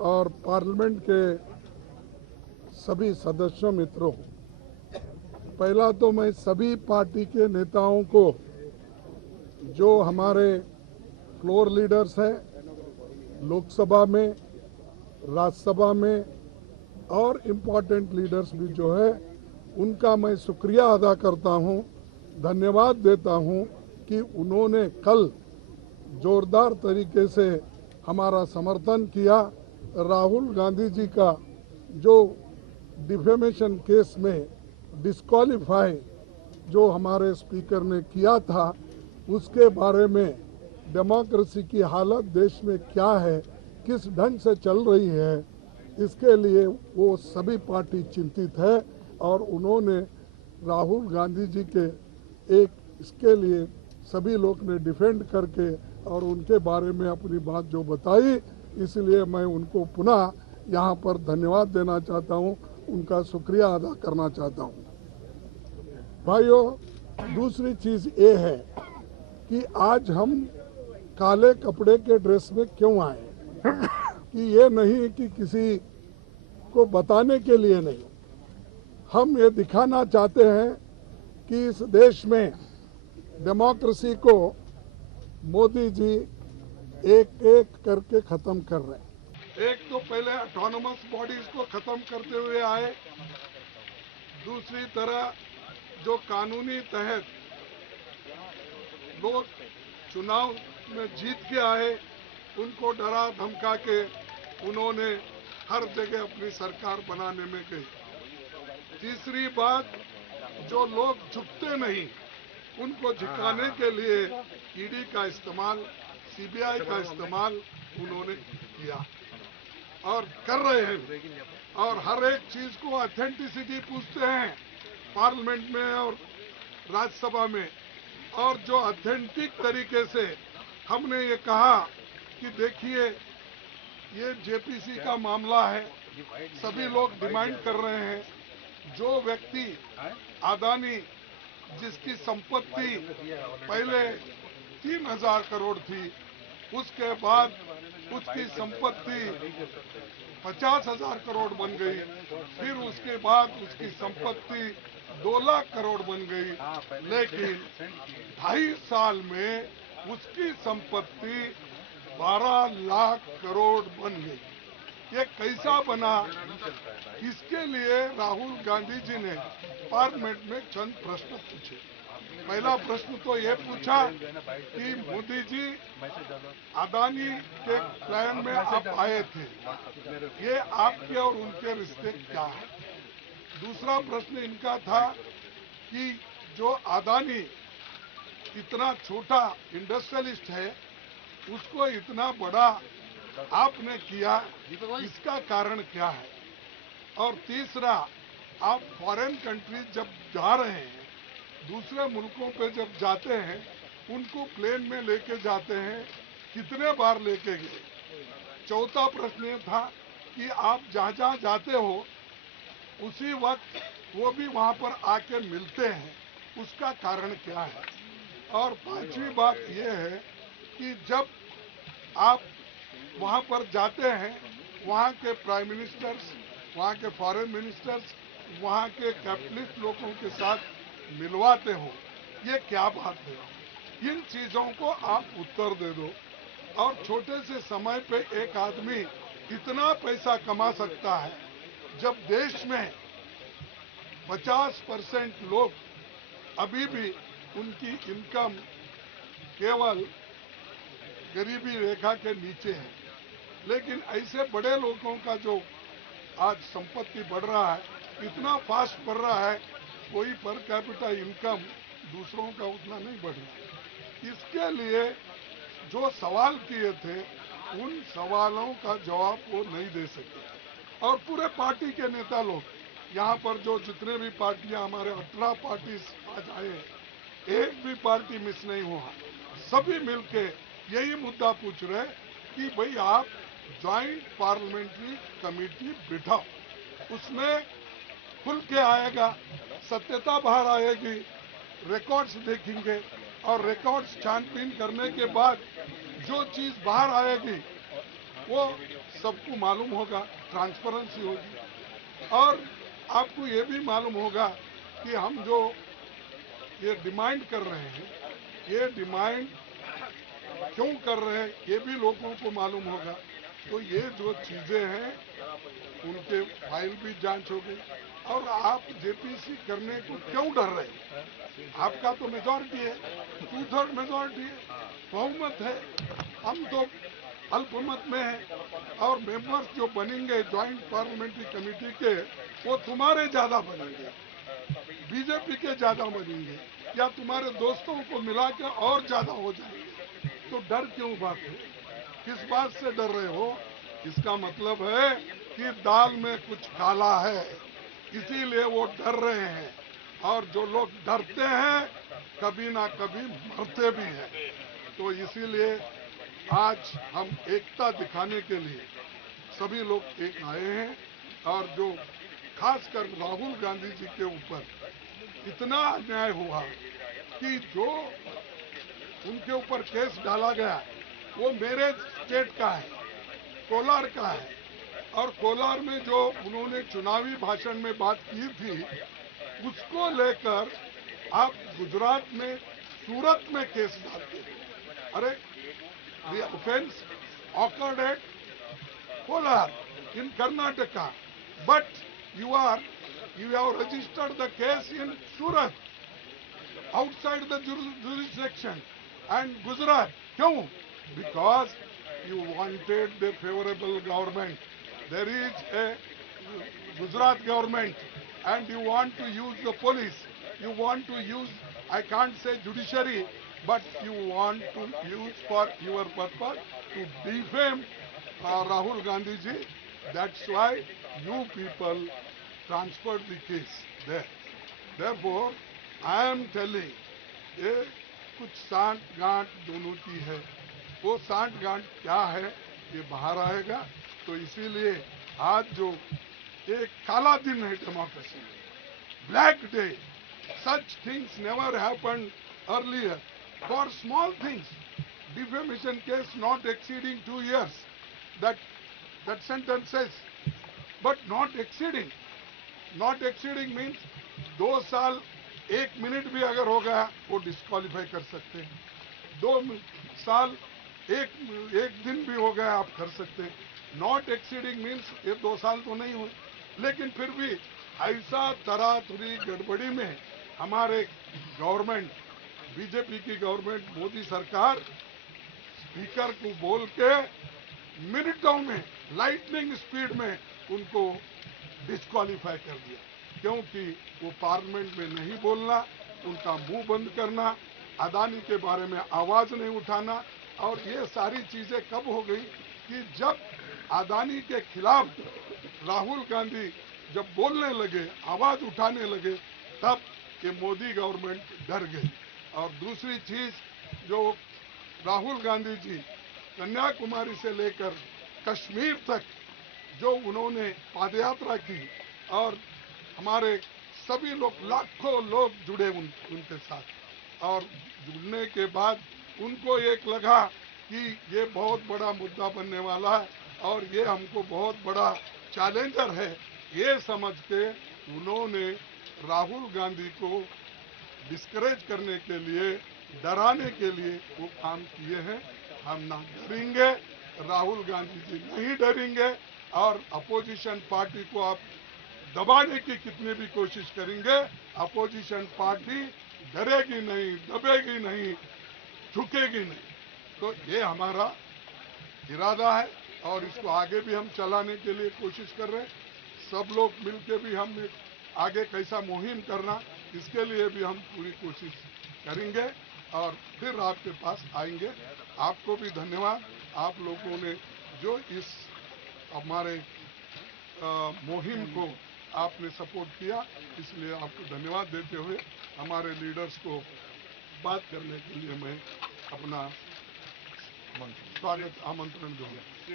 और पार्लियामेंट के सभी सदस्यों मित्रों, पहला तो मैं सभी पार्टी के नेताओं को, जो हमारे फ्लोर लीडर्स हैं लोकसभा में, राज्यसभा में और इम्पोर्टेंट लीडर्स भी जो है, उनका मैं शुक्रिया अदा करता हूं, धन्यवाद देता हूं कि उन्होंने कल जोरदार तरीके से हमारा समर्थन किया। राहुल गांधी जी का जो डिफेमेशन केस में डिस्क्वालीफाई जो हमारे स्पीकर ने किया था, उसके बारे में डेमोक्रेसी की हालत देश में क्या है, किस ढंग से चल रही है, इसके लिए वो सभी पार्टी चिंतित है और उन्होंने राहुल गांधी जी के एक इसके लिए सभी लोग ने डिफेंड करके और उनके बारे में अपनी बात जो बताई, इसलिए मैं उनको पुनः यहाँ पर धन्यवाद देना चाहता हूँ, उनका शुक्रिया अदा करना चाहता हूँ। भाइयों, दूसरी चीज़ ये है कि आज हम काले कपड़े के ड्रेस में क्यों आए, कि ये नहीं कि किसी को बताने के लिए नहीं, हम ये दिखाना चाहते हैं कि इस देश में डेमोक्रेसी को मोदी जी एक एक करके खत्म कर रहे हैं। एक तो पहले ऑटोनोमस बॉडीज को खत्म करते हुए आए, दूसरी तरह जो कानूनी तहत लोग चुनाव में जीत के आए, उनको डरा धमका के उन्होंने हर जगह अपनी सरकार बनाने में गई। तीसरी बात, जो लोग झुकते नहीं, उनको झुकाने के लिए ईडी का इस्तेमाल, सीबीआई का इस्तेमाल उन्होंने किया और कर रहे हैं, और हर एक चीज को ऑथेंटिसिटी पूछते हैं पार्लियामेंट में और राज्यसभा में। और जो ऑथेंटिक तरीके से हमने ये कहा कि देखिए, ये जेपीसी का मामला है, सभी लोग डिमांड कर रहे हैं, जो व्यक्ति अदानी जिसकी संपत्ति पहले 3000 करोड़ थी, उसके बाद उसकी संपत्ति 50,000 करोड़ बन गई, फिर उसके बाद उसकी संपत्ति 2 लाख करोड़ बन गई, लेकिन 2.5 साल में उसकी संपत्ति 12 लाख करोड़ बन गई। ये कैसा बना, इसके लिए राहुल गांधी जी ने पार्लियामेंट में चंद प्रश्न पूछे। पहला प्रश्न तो ये पूछा कि मोदी जी, अदानी के प्लान में आप आए थे, ये आपके और उनके रिश्ते क्या है। दूसरा प्रश्न इनका था कि जो अदानी इतना छोटा इंडस्ट्रियलिस्ट है, उसको इतना बड़ा आपने किया, इसका कारण क्या है। और तीसरा, आप फॉरेन कंट्रीज जब जा रहे हैं, दूसरे मुल्कों पे जब जाते हैं, उनको प्लेन में लेके जाते हैं, कितने बार लेके गए। चौथा प्रश्न ये था कि आप जहाँ जहाँ जाते हो उसी वक्त वो भी वहाँ पर आके मिलते हैं, उसका कारण क्या है। और पांचवी बात यह है कि जब आप वहाँ पर जाते हैं, वहाँ के प्राइम मिनिस्टर्स, वहाँ के फॉरेन मिनिस्टर्स, वहाँ के कैपिटलिस्ट लोगों के साथ मिलवाते हो, ये क्या बात है। इन चीजों को आप उत्तर दे दो। और छोटे से समय पे एक आदमी इतना पैसा कमा सकता है, जब देश में 50% लोग अभी भी उनकी इनकम केवल गरीबी रेखा के नीचे है। लेकिन ऐसे बड़े लोगों का जो आज संपत्ति बढ़ रहा है, इतना फास्ट बढ़ रहा है, कोई पर कैपिटा इनकम दूसरों का उतना नहीं बढ़ रहा। इसके लिए जो सवाल किए थे, उन सवालों का जवाब वो नहीं दे सके। और पूरे पार्टी के नेता लोग यहाँ पर जो जितने भी पार्टियां, हमारे 18 पार्टी आज आए, एक भी पार्टी मिस नहीं हुआ, सभी मिलके यही मुद्दा पूछ रहे कि भाई आप ज्वाइंट पार्लियामेंट्री कमेटी बिठाओ, उसमें खुल के आएगा, सत्यता बाहर आएगी, रिकॉर्ड्स देखेंगे और रिकॉर्ड्स छानबीन करने के बाद जो चीज बाहर आएगी वो सबको मालूम होगा, ट्रांसपेरेंसी होगी। और आपको ये भी मालूम होगा कि हम जो ये डिमांड कर रहे हैं, ये डिमांड क्यों कर रहे हैं, ये भी लोगों को मालूम होगा। तो ये जो चीजें हैं उनके फाइल भी जांच हो गई। और आप जेपीसी करने को क्यों डर रहे हो? आपका तो मेजॉरिटी है, 2/3 मेजॉरिटी है, बहुमत है। हम तो अल्पमत में है। और मेंबर्स जो बनेंगे ज्वाइंट पार्लियामेंट्री कमेटी के, वो तुम्हारे ज्यादा बनेंगे, बीजेपी के ज्यादा बनेंगे, या तुम्हारे दोस्तों को मिला के और ज्यादा हो जाएंगे। तो डर क्यों बात है? किस बात से डर रहे हो? इसका मतलब है कि दाल में कुछ काला है, इसीलिए वो डर रहे हैं। और जो लोग डरते हैं कभी ना कभी मरते भी हैं। तो इसीलिए आज हम एकता दिखाने के लिए सभी लोग एक आए हैं। और जो खासकर राहुल गांधी जी के ऊपर इतना अन्याय हुआ कि जो उनके ऊपर केस डाला गया वो मेरे स्टेट का है, कोलार का है। और कोलार में जो उन्होंने चुनावी भाषण में बात की थी, उसको लेकर आप गुजरात में, सूरत में केस डालते हो। अरे, the offense occurred at Kolar in Karnataka, but you have registered the case in Surat, outside the jurisdiction, and Gujarat. Kyun? Because you wanted the favorable government. There is a Gujarat government, and you want to use the police. You want to use, I can't say judiciary, but you want to use for your purpose to defame Rahul Gandhi ji. That's why you people transferred the case there. Therefore, I am telling, ये कुछ सांठ गांठ दोनों की है। वो सांठ गांठ क्या है ये बाहर आएगा। तो इसीलिए आज जो एक काला दिन है डेमोक्रेसी में, black day, such things never happened earlier. For small things, defamation case not exceeding 2 years, that sentence says, but not exceeding. Not exceeding means 2 साल 1 मिनट भी अगर हो गया वो डिस्क्वालीफाई कर सकते हैं। 2 साल 1 दिन भी हो गया आप कर सकते हैं। नॉट एक्सीडिंग मीन्स ये 2 साल तो नहीं हुए, लेकिन फिर भी ऐसा तरातुरी गड़बड़ी में हमारे गवर्नमेंट, बीजेपी की गवर्नमेंट, मोदी सरकार स्पीकर को बोल के मिनटों में, लाइटनिंग स्पीड में उनको डिस्क्वालीफाई कर दिया। क्योंकि वो पार्लियामेंट में नहीं बोलना, उनका मुंह बंद करना, अदानी के बारे में आवाज नहीं उठाना। और ये सारी चीजें कब हो गई कि जब अदानी के खिलाफ राहुल गांधी जब बोलने लगे, आवाज उठाने लगे, तब ये मोदी गवर्नमेंट डर गई। और दूसरी चीज, जो राहुल गांधी जी कन्याकुमारी से लेकर कश्मीर तक जो उन्होंने पादयात्रा की, और हमारे सभी लोग, लाखों लोग जुड़े उनके साथ। और जुड़ने के बाद उनको एक लगा कि ये बहुत बड़ा मुद्दा बनने वाला है और ये हमको बहुत बड़ा चैलेंजर है। ये समझ के उन्होंने राहुल गांधी को डिस्करेज करने के लिए, डराने के लिए वो काम किए हैं। हम ना डरेंगे, राहुल गांधी जी नहीं डरेंगे। और अपोजिशन पार्टी को आप दबाने की कितनी भी कोशिश करेंगे, अपोजिशन पार्टी डरेगी नहीं, दबेगी नहीं, झुकेगी नहीं। तो ये हमारा इरादा है और इसको आगे भी हम चलाने के लिए कोशिश कर रहे हैं। सब लोग मिलकर भी हम आगे कैसा मुहिम करना, इसके लिए भी हम पूरी कोशिश करेंगे और फिर आपके पास आएंगे। आपको भी धन्यवाद, आप लोगों ने जो इस हमारे मुहिम को आपने सपोर्ट किया, इसलिए आपको धन्यवाद देते हुए हमारे लीडर्स को बात करने के लिए मैं अपना स्वागत आमंत्रण दूंगा।